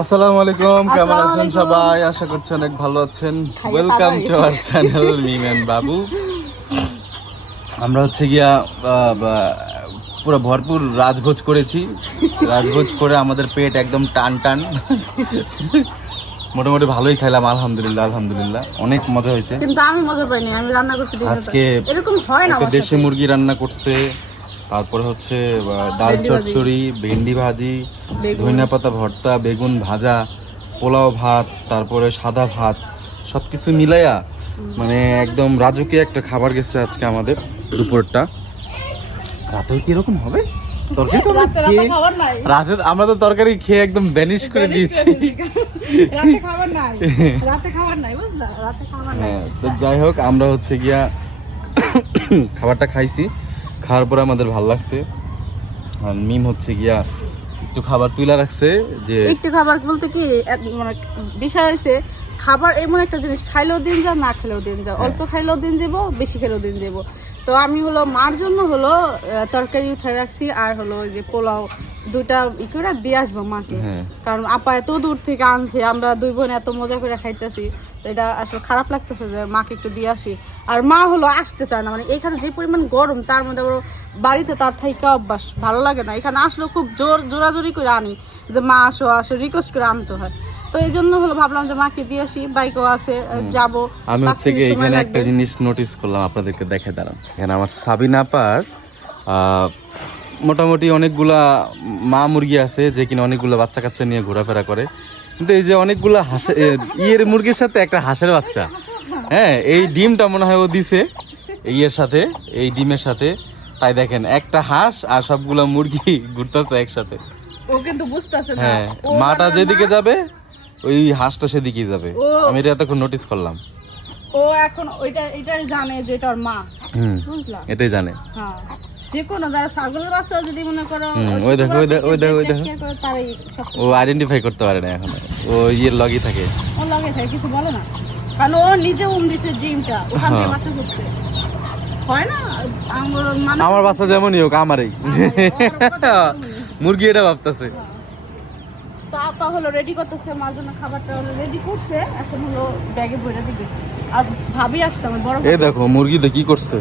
আসসালামু আলাইকুম কেমন আছেন সবাই? আশা করছি অনেক ভালো আছেন। ওয়েলকাম টু আওয়ার চ্যানেল মিমেন বাবু আমরা হচ্ছে গিয়া পুরো ভরপুর রাজভোজ করেছি। রাজভোজ করে আমাদের পেট একদম টান টান। মোটামুটি ভালোই খাইলাম আলহামদুলিল্লাহ আলহামদুলিল্লাহ। অনেক মজা হয়েছে। কিন্তু আমি মজা পাইনি আমি রান্না করছি আজকে এরকম হয় না দেশি মুরগি রান্না করছে। তারপরে হচ্ছে ডাল চচ্চড়ি ভেন্ডি ভাজি। ধনিয়া পাতা ভর্তা বেগুন ভাজা পোলাও ভাত তারপরে সাদা ভাত সব কিছু মিলাইয়া মানে একদম রাজকীয় একটা খাবার গেছে আজকে আমাদের দুপুরটা। রাতে কি এরকম হবে? তরকারি রাতে আমরা তো তরকারি খেয়ে একদম ব্যানিশ করে দিয়েছি। হ্যাঁ তো যাই হোক আমরা হচ্ছে গিয়া খাবারটা খাইছি। খাওয়ার পরে আমাদের ভালো লাগছে। আর মিম হচ্ছে গিয়া একটু খাবার তুলে রাখছে যে একটু খাবার বলতে কি মানে বিষয় হয়েছে খাবার এমন একটা জিনিস খাইলেও দিন যা না খেলেও দিন যাও হ্যাঁ। অল্প খাইলেও দিন যাব বেশি খেলেও দিন যাব। তো আমি হলো মার জন্য হলো তরকারি উঠে রাখছি আর হলো ওই যে পোলাও দুইটা ই করে দিয়ে আসব মাকে। হ্যাঁ। কারণ আপা এত দূর থেকে আনছে আমরা দুই বোন এত মজা করে খাইতেছি। তো এটা আসলে খারাপ লাগতেছে যে মাকে একটু দিয়ে আসি। আর মা হলো আসতে চায় না মানে এখানে যে পরিমাণ গরম তার মধ্যে আবার বাড়িতে তার থেকে অভ্যাস ভালো লাগে না। এখানে আসলে খুব জোর জোরাজোরি করে আনি যে মা আসো আসো রিকোয়েস্ট করে আনতে হয়। তো এই জন্য হলো ভাবলাম যে মাকে দিয়ে আসি বাইকও আছে যাব। আমি হচ্ছে গিয়ে এখানে একটা জিনিস নোটিস করলাম আপনাদেরকে দেখে দাঁড়ান। এখানে আমার সাবিনা পার মোটামুটি অনেকগুলা মা মুরগি আছে যে কিনা অনেকগুলা বাচ্চা কাচ্চা নিয়ে ঘোরাফেরা করে। কিন্তু এই যে অনেকগুলা হাঁসে ইয়ের মুরগির সাথে একটা হাঁসের বাচ্চা। হ্যাঁ এই ডিমটা মনে হয় ও দিছে ইয়ের সাথে এই ডিমের সাথে। তাই দেখেন একটা হাঁস আর সবগুলা মুরগি ঘুরতেছে একসাথে। ও কিন্তু বুঝতেছে না। হ্যাঁ মাটা যেদিকে যাবে ওই হাঁসটা সেদিকেই যাবে। আমি এটা এতক্ষণ নোটিস করলাম। ও এখন ওইটা এটাই জানে যে এটার মা। হুম এটাই জানে। হ্যাঁ। যে কোনো যারা ছাগলের বাচ্চা যদি মনে করো ওই ওই দেখো, ওই দেখো, ওই দেখো, ওই দেখো। করে তারাই সব ও আইডেন্টিফাই করতে পারে না এখন। ও ইয়ের লগই থাকে। ও লাগে থাকে কিছু বলে না। কারণ ও নিজে উম দিছে ডিমটা ওখান থেকে হ্যাঁ। বাচ্চা করছে হয় না? আমার বাচ্চা যেমনই হোক আমারই। মুরগি এটা ভাবতেছে। তো আপা হলো রেডি করতেছে মার জন্য খাবারটা হলো রেডি করছে এখন হলো ব্যাগে ভরে দিবে। আর ভাবি আসছে আমার বড় এই দেখো মুরগিতে কি করছে?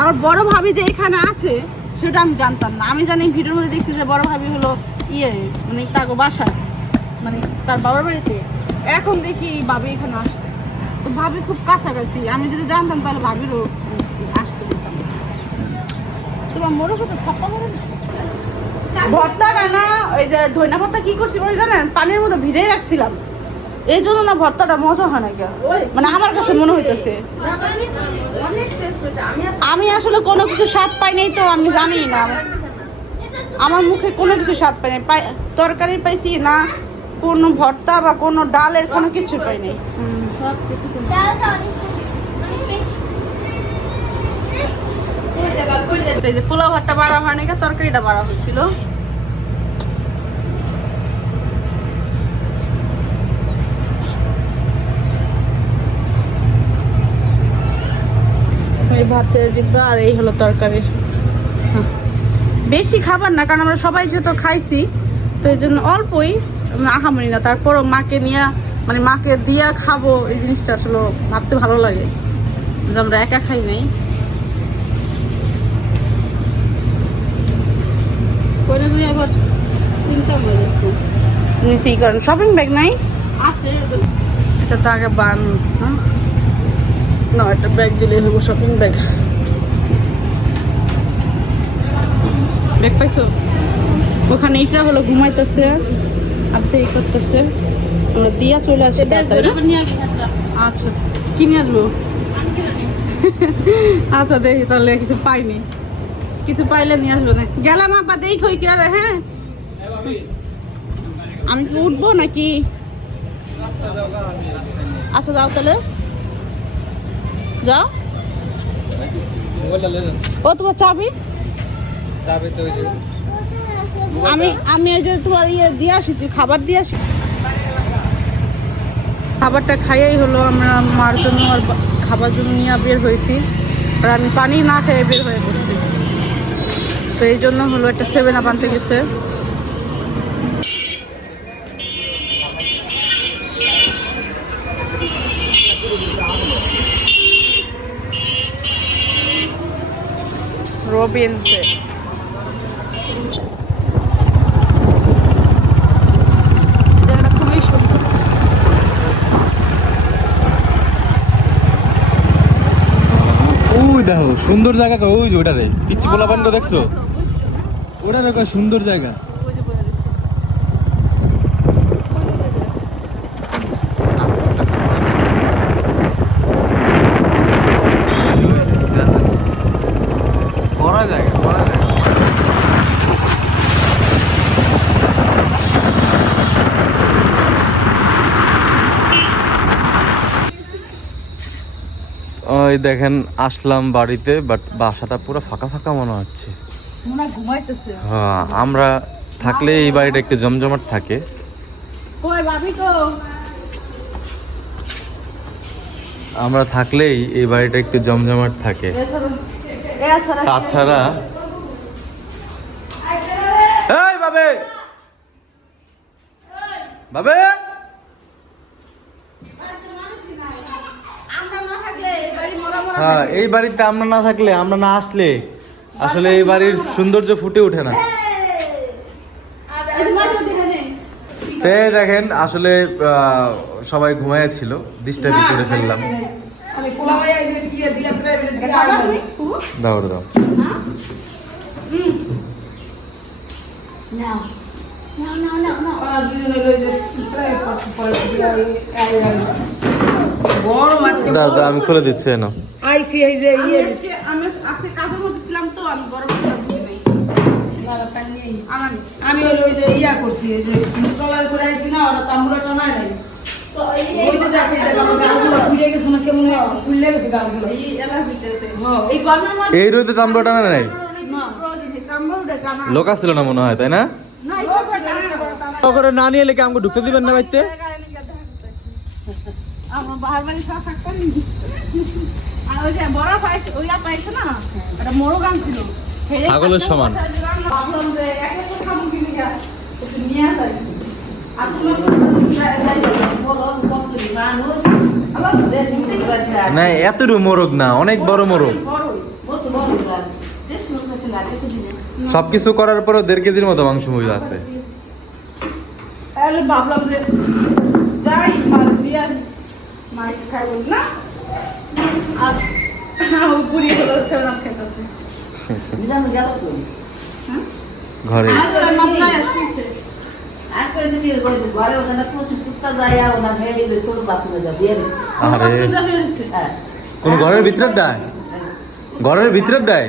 আমার বড় ভাবি যে এখানে আছে, সেটা আমি জানতাম না। আমি জানি ভিডিওর মধ্যে দেখছি যে বড় ভাবি হলো ইয়ে মানে তার বাসায় মানে তার বাবার বাড়িতে। এখন দেখি ভাবি এখানে আসছে। তো ভাবি খুব কাছাকাছি। আমি যদি জানতাম তাহলে ভাবিরও আসতে দিতাম তোমার মনে কত ছাপ্পা করে ভর্তাটা না, ওই যে ধনিয়া ভর্তা কি করছি বলে জানেন? পানির মধ্যে ভিজেই রাখছিলাম। এই জন্য না ভর্তাটা মজা হয় না কেন মানে আমার কাছে মনে হইতেছে। আমি আসলে কোনো কিছু স্বাদ পাই নাই তো আমি জানি না। আমার মুখে কোনো কিছু স্বাদ পাই নাই। পাই- তরকারি পাইছি না কোনো ভর্তা বা কোনো ডালের কোনো কিছু পাই নাই। পোলাও ভাতটা বাড়া হয় নাকি তরকারিটা বাড়া হয়েছিল। এই ভাতের ডিব্বা আর এই হলো তরকারি। হ্যাঁ। বেশি খাবার না কারণ আমরা সবাই যেহেতু খাইছি তো এই জন্য অল্পই আহামরি না। তারপরও মাকে নিয়ে মানে মাকে দিয়া খাব এই জিনিসটা আসলে ভাবতে ভালো লাগে। যে আমরা একা খাই নাই। শপিং ব্যাগ নাই। আছে। এটা তো আগে বান হ্যাঁ। না একটা ব্যাগ দিলে হব শপিং ব্যাগ ব্যাগ পাইছো? ওখানে এইটা হলো ঘুমাইতেছে আপনি এই করতেছে। আমরা দিয়া চলে আসি? আচ্ছা কি নিয়ে আসব? আচ্ছা দেখি তাহলে কিছু পাইনি। কিছু পাইলে নিয়ে আসব না। গেলাম আপা দেখো কিনা রে হ্যাঁ। আমি কি উঠবো নাকি? আচ্ছা যাও তাহলে। যাও। ও, তোমার চাবি? আমি আমি ওই যে তোমার ইয়ে দিয়ে আসি, তুই খাবার দিয়ে আসি। খাবারটা খাইয়াই হলো আমরা মার জন্য আর খাবার জন্য নিয়ে বের হয়েছি। আর আমি পানি না খেয়ে বের হয়ে পড়ছি। তো এই জন্য হলো একটা সেভেন আপ আনতে গেছে। রবিনসে দেখো সুন্দর জায়গা ওই যে ওটা রে পিচ্ছি পোলাপান দেখছ ওটা দেখো সুন্দর জায়গা ওই যে বলে দিছে পড়া জায়গা পড়া জায়গা ওই দেখেন আসলাম বাড়িতে বাট বাসাটা পুরো ফাঁকা ফাঁকা মনে হচ্ছে। হয় আমরা থাকলে এই বাড়িটা একটু জমজমাট থাকে। আমরা থাকলেই এই বাড়িটা একটু জমজমাট থাকে। তাছাড়া এই বাবে! বাবে আমরা না থাকলে এই বাড়ি মরা মরা হ্যাঁ এই বাড়িতে আমরা না থাকলে আমরা না আসলে আসলে এই বাড়ির সৌন্দর্য ফুটে ওঠে না। তে দেখেন আসলে সবাই ঘুমায় ছিল ডিস্টার্ব করে ফেললাম। দাও দাও। হ্যাঁ হুম। নাও নাও এই দাও দাও আমি খুলে দিচ্ছি না আইসি এই যে আমি ইয়ে আজকে আমি আজকে কাজের মধ্যে ছিলাম তো আমি গরম আমি হলো ওই যে ইয়া করছি ওই যে ট্রলার করে আইছি না ওরা তাম্বুরা টানায় নাই। তো এই ওই এই হ্যাঁ। এই এই রোদে তাম্বর টানা নাই? লোক আসছিল না মনে হয় তাই না? না করে না নিয়ে লেগে আমাকে ঢুকতে দিবেন না বাড়িতে আমার বাহার বাড়ি আর ওই যে বড় পাইছে না? একটা ছিল ছাগলের সমান। ভাবলাম যে এক নিয়ে? না এতটুকু মোরগ না অনেক বড় মোরগ। সবকিছু করার পরও দেড় কেজির মতো মাংস মহিলা আছে। ভাবলাম যে মাইকে না? আর পুরি হলো ছেলে নাম খেতেছে। হ্যাঁ? ঘরে। কোন ঘরের ভিতরে দেয় ঘরের ভিতরে দেয়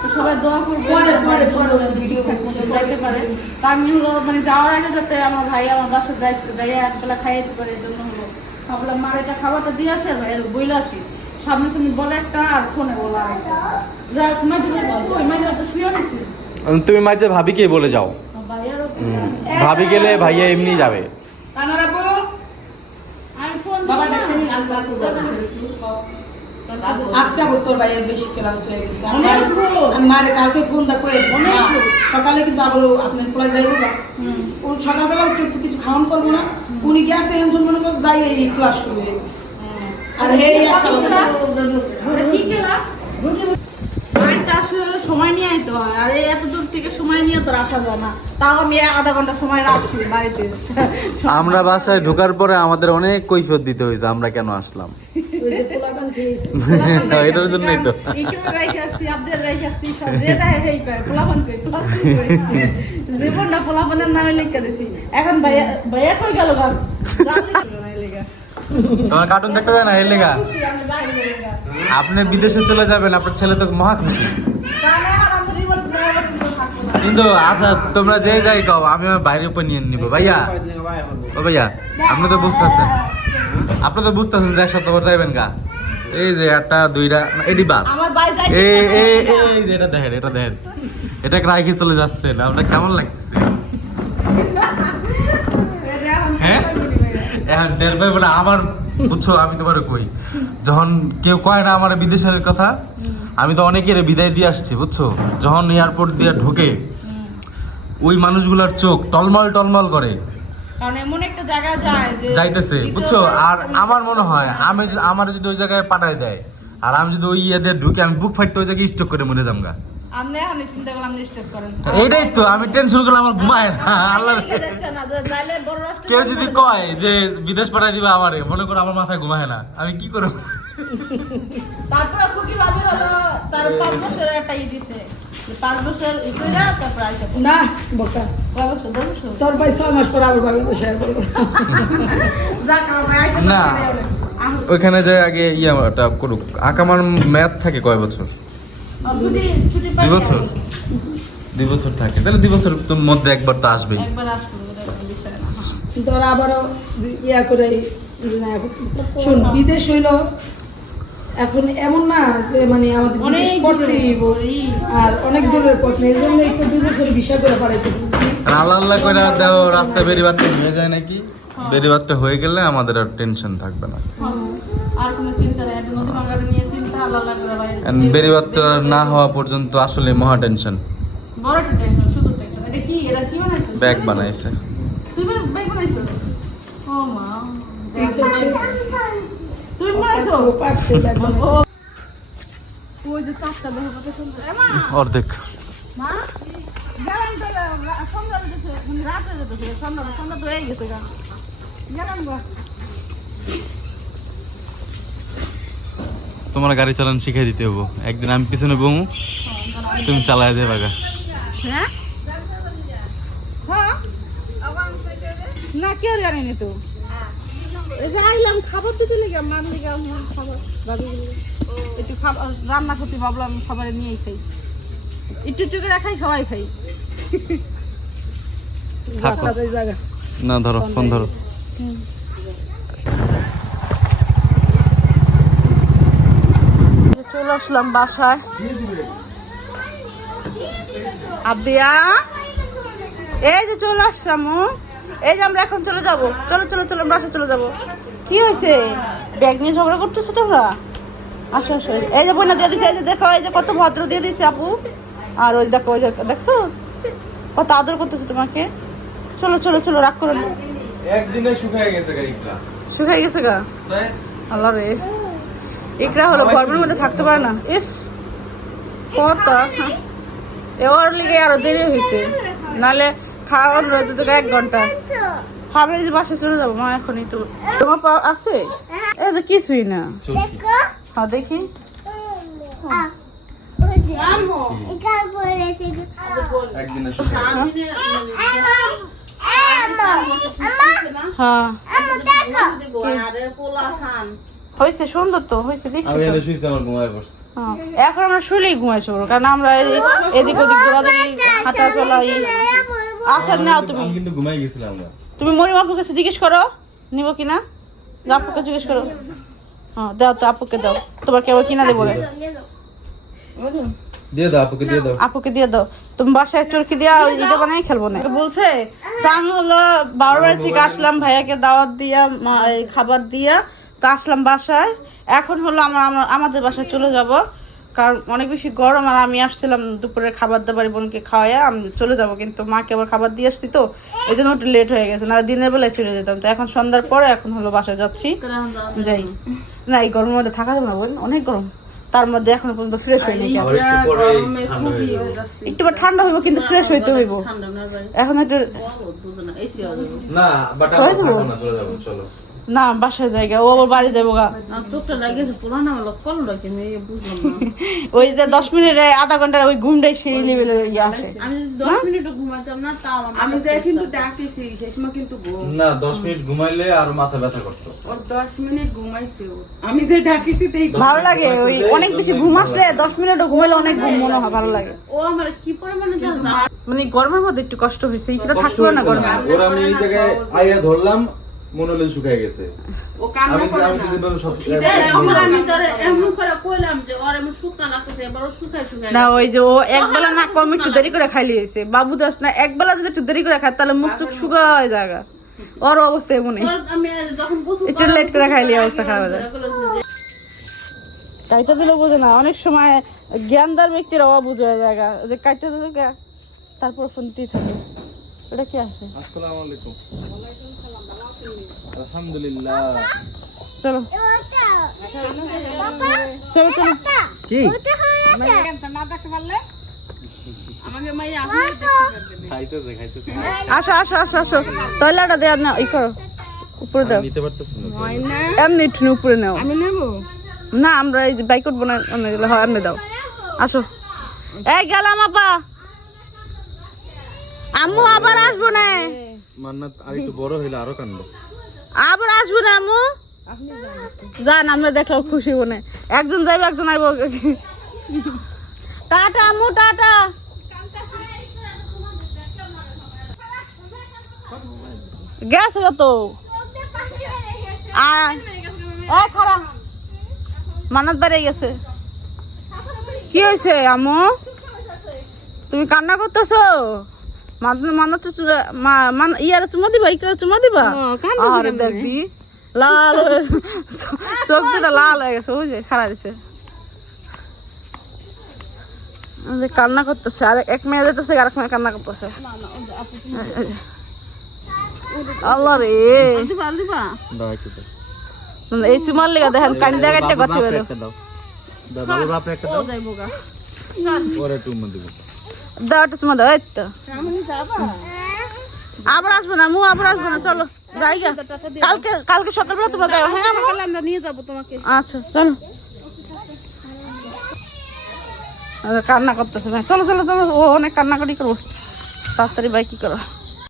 তো সবাই দোয়া করবে পরে, পরে, পরে ভিডিও যাইতে পারে। তো আমি হলো মানে যাওয়ার আগে যাতে আমার ভাই আমার বাসা যাই যাই একবেলা খাইতে পারে এই জন্য হলো। ভাবলাম মার এটা খাবারটা দিয়ে আসে? আর ভাইয়ের বইলে আসি। সামনে সামনে বলে একটা আর ফোনে বলা একটা। যা মাঝে ওই মাঝে তো শুয়ে গেছি তুমি মাঝে ভাবিকে বলে যাও। ভাবি গেলে ভাইয়া এমনি যাবে। কানারা আমি ফোন বাবা। আজকে আবার তোর ভাইয়ের বেশি ক্লান্ত হয়ে গেছে। আমি মারে কালকে ফোন দা করে। সকালে কিন্তু আবার আপনার পোলা যাই না ওর ও সকালবেলা একটু কিছু খাওয়ান করব না। উনি গেছে এখন মনে করছে যাই এই ক্লাস শুরু হয়ে গেছে। আর হে সময় নিয়ে আইতে হয়। আর এত দূর থেকে সময় নিয়ে তো রাখা যায় না। তাও আমি আধা ঘণ্টা সময় রাখছি বাড়িতে। আমরা বাসায় ঢোকার পরে আমাদের অনেক কৈফিয়ত দিতে হয়েছে আমরা কেন আসলাম? ওই যে পোলাপান খেয়েছে। এটার জন্যই তো। জীবনটা পোলাপানের নামে লিখে দিছি। এখন ভাইয়া ভাইয়া কই গেল গান তোমার কার্টুন দেখতে যায় না এর লেগা। আপনি বিদেশে চলে যাবেন আপনার ছেলে তো মহা খুশি। কিন্তু আচ্ছা তোমরা যে যাই কও আমি আমার বাইরের উপর নিয়ে নিব ভাইয়া। ও ভাইয়া আপনি তো বুঝতেছেন। আপনি তো বুঝতেছেন যে এক সপ্তাহ পর যাইবেন গা। এই যে একটা দুইটা এডি বাদ এই এই এই যে এটা দেখেন এটা দেখেন। এটা রাখি চলে যাচ্ছে আপনার কেমন লাগতেছে? হ্যাঁ? এখন দেড় ভাই বলে আমার বুঝছ আমি তোমার কই। যখন কেউ কয় না আমার বিদেশের কথা আমি তো অনেকের বিদায় দিয়ে আসছি বুঝছ? যখন এয়ারপোর্ট দিয়ে ঢোকে ওই মানুষগুলার চোখ টলমল টলমল করে। যাইতেছে বুঝছ? আর আমার মনে হয় আমি যদি- আমার যদি ওই জায়গায় পাঠায় দেয় আর আমি যদি ওই ইয়েদের ঢুকে আমি বুক ফাইটটা ওই জায়গায় স্টক করে মরে যামগা। আপনি এখন চিন্তা করলাম স্টেপ করেন। এইটাই তো আমি টেনশন আমার ঘুমায় না। আল্লাহ কেউ যদি কয় যে বিদেশ পাঠাই দিবে আমারে মনে করো আমার মাথায় ঘুমায় না আমি কি করব? তারপরে খুকি ভাবি হলো তার পাঁচ বছরের একটা ই দিছে। পাঁচ বছর ই তারপর আইসা না বোকা। কয় বছর দশ বছর? তোর ভাই ছয় মাস পর আবার বাড়িতে শেয়ার করব যাক আমার আইতে না। পারছে না বলে। আমি- ওইখানে যে আগে ইয়াটা করুক আকামার ম্যাথ থাকে কয় বছর? দুই বছর দুই বছর থাকে। তাহলে দুই বছর তোর মধ্যে একবার তো আসবেই। একবার আসব ওটা কোনো বিষয় না। তোরা আবারও ইয়া করে শোন বিদেশ হইল এখন এমন না যে মানে আমাদের বিদেশ হইব। আর অনেক দূরের পথ নেই এই জন্যই তো দুই বছর ভিসা করে পাঠাইতে বুঝলি? আল্লাহ আল্লাহ করে দেও রাস্তা বেরিবারটা হয়ে যায় নাকি? বেরিবারটা হয়ে গেলে আমাদের আর টেনশন থাকবে না। আর কোনো চিন্তা নেই একটা নদী বাংলাটা নিয়ে চিন্তা আল্লাহ না হওয়া পর্যন্ত আসলে মহা টেনশন বড় টেনশন শুধু টেনশন এটা কি? এটা কি বানাইছো? ব্যাগ বানাইছে। তুই ব্যাগ বানাইছো? ও মা। তুই বানাইছো? ও পারছে দেখো। ও ওই যে চারটা দেখো কত সুন্দর। অর্ধেক। মা! গেলাম তাহলে সন্ধ্যা মানে রাত যেতেছে সন্ধ্যা সন্ধ্যা তো হয়ে গেছে গা। গেলাম তোমার গাড়ি চালান শিখাই দিতে হব। একদিন আমি পিছনে বমু তুমি চালায় দেবে গা হ্যাঁ? হ্যাঁ? না কেউ জানেনি তো। এই যে আইলাম খাবার দিতে লেগে মার লেগে খাবার দাবি একটু খাবার রান্না করতে ভাবলাম নিয়েই খাই। একটু একটু করে খাই সবাই খাই। না ধরো ফোন ধরো। চলে আসলাম বাসায়। আবিয়া এই যে চলে আসলাম এই যে আমরা এখন চলে যাব। চলো চলো চলো আমরা চলে যাব। কি হয়েছে? ব্যাগ নিয়ে ঝগড়া করতেছো তোমরা? আসো আসো। এই যে বইনা দিয়ে দিছে এই যে দেখো এই যে কত ভদ্র দিয়ে দিছে আপু আর ওই দেখো ওই দেখছ? কত আদর করতেছে তোমাকে। চলো চলো চলো রাগ করো একদিনে শুকায় গেছে গাড়িটা। শুকাই গেছে গা? আল্লাহ রে। ইকরা হলো গরমের মধ্যে থাকতে পারে না। ইস কত এ ওর লিগে আরও দেরি হয়েছে। নালে খাওয়ার রয়েছে তো এক ঘণ্টা। ভাবলে যে বাসে চলে যাব মা এখন একটু তোমার পা আছে? এ তো কিছুই না। হ্যাঁ দেখি। হ্যাঁ। হয়েছে সুন্দর তো হয়েছে দেখছি আমি এনে শুইছি আমার ঘুমায় পড়ছে। হ্যাঁ, এখন আমরা শুলেই ঘুমাই কারণ আমরা এদিক ওদিক দৌড়াদৌড়ি হাঁটা চলা আচ্ছা নাও তুমি। কিন্তু ঘুমাই গেছিলাম তুমি মরিম আপুর কাছে জিজ্ঞেস করো নিব কিনা? আপুকে জিজ্ঞেস করো। হ্যাঁ দাও তো আপুকে দাও। তোমার কেউ কিনা দেবো বলে দিয়ে দাও আপুকে দিয়ে দাও। আপুকে দিয়ে দাও। তুমি বাসায় চরকি দিয়া ওই এটা বানাই খেলব না। বলছে তা আমি হলো বাবার বাড়ি থেকে আসলাম ভাইয়াকে দাওয়াত দিয়া খাবার দিয়া তো আসলাম বাসায়। এখন হলো আমরা আমাদের বাসায় চলে যাব। কারণ অনেক বেশি গরম আর আমি আসছিলাম দুপুরের খাবার দাবার বোনকে খাওয়াই আমি চলে যাব। কিন্তু মাকে আবার খাবার দিয়ে আসছি তো এই জন্য একটু লেট হয়ে গেছে। না দিনের বেলায় চলে যেতাম। তো এখন সন্ধ্যার পরে এখন হলো বাসায় যাচ্ছি। যাই। না এই গরমের মধ্যে থাকা যাবে না বোন। অনেক গরম। তার মধ্যে এখনও পর্যন্ত ফ্রেশ হয়নি একটু ঠান্ডা হয়ে যাবে। একটু বা ঠান্ডা হইব কিন্তু ফ্রেশ হইতে হইব। এখন একটু না বাট হয়ে আমরা যাব? না চলে যাব চলো। না বাসায় জায়গা ও আবার বাড়ি যাব গা ওই যে দশ মিনিটে আধা ঘণ্টা ওই ঘুমটাই সেই ইয়ে আসে। আমি দশ মিনিটও ঘুমাতাম না তাও আমি যে কিন্তু ডাকতেছি সেই সময় কিন্তু না দশ মিনিট ঘুমাইলে আর মাথা ব্যথা করতো। ওর দশ মিনিট ঘুমাইছে আমি যে ডাকিছি তাই ভালো লাগে ওই অনেক বেশি ঘুম আসলে দশ মিনিটও ঘুমাইলে অনেক ঘুম মনে হয় ভালো লাগে। ও আমার কি পরিমাণে জানো মানে গরমের মধ্যে একটু কষ্ট হয়েছে এটা থাকল না গরমে। ওরা আমি এই জায়গায় আইয়া ধরলাম শুকায় গেছে। ও কান্না করে আমি না। সব এখন আমি তোর এমন করে কইলাম যে ওর এমন শুকনা লাগতেছে এবার ও শুকায় শুকায় না ওই যে ও একবেলা না কম একটু দেরি করে খাইলি বাবু দাস না একবেলা যদি একটু দেরি করে খায় তাহলে মুখ চুখ শুকায় জায়গা। ওর অবস্থা এমনই। একটু লেট করে খাইলে অবস্থা খারাপ হয়ে যায়। কাইটা দিলে বোঝে না অনেক সময় জ্ঞানদার ব্যক্তির অভাব বুঝে জায়গা। যে কাইটা দিলে তারপর ফোন দিয়ে থাকে। কি আসে? আসসালামু আলাইকুম আলহামদুলিল্লাহ। চলো। চলো চলো। কি? না দেখতে পারলে আমাকে মাইয়া আপনি দেখতে পারবেন খাইতেছে খাইতেছে। আসো আসো আসো আসো। তয়লাটা দেওয়া না ই করো। উপরে দাও। নিতে পারতেছ না এমনি একটু উপরে নাও। আমি নেব? না আমরা এই যে বাইকট বানাই বানাই হয় এমনি দাও। আসো। এই গেলাম আপা। আম্মু আবার আসব না। মান্নাত আর একটু বড় হইলে আরও কান্দো। আবার আসব না আম্মু? যান আমরা দেখলাম খুশি মনে। একজন যাইবে একজন আইব। টাটা আম্মু টাটা। গেছে তো। মানত বাড়ি গেছে। কি হয়েছে আম্মু? তুমি কান্না করতেছো? মানত ইয়ার চুমা দিবা ইকরা চুমা দিবা? আরে দেখি লাল চোখ দুটা লাল হয়ে গেছে বুঝে খারাপ দিছে। যে কান্না করতেছে আর এক মেয়ে যেতেছে আর এক মেয়ে কান্না করতেছে। আল্লাহ রে। দাও এই চুমার লেগে দেখেন কান্দা কাটতে কথা বেরো একটা দাও। দাও বাবুর বাপরে একটা দাও। ওরে উম্মা দিব। দাও চুমা দাও এই তো। আবার আসবে না মু আবার আসবে না চলো যাই কালকে কালকে সকালবেলা তোমরা যাও হ্যাঁ? আমরা নিয়ে যাব তোমাকে। আচ্ছা চলো। আচ্ছা, কান্না করতেছে চলো চলো চলো ও অনেক কান্নাকাটি করব। তাড়াতাড়ি বাইকি কি করো?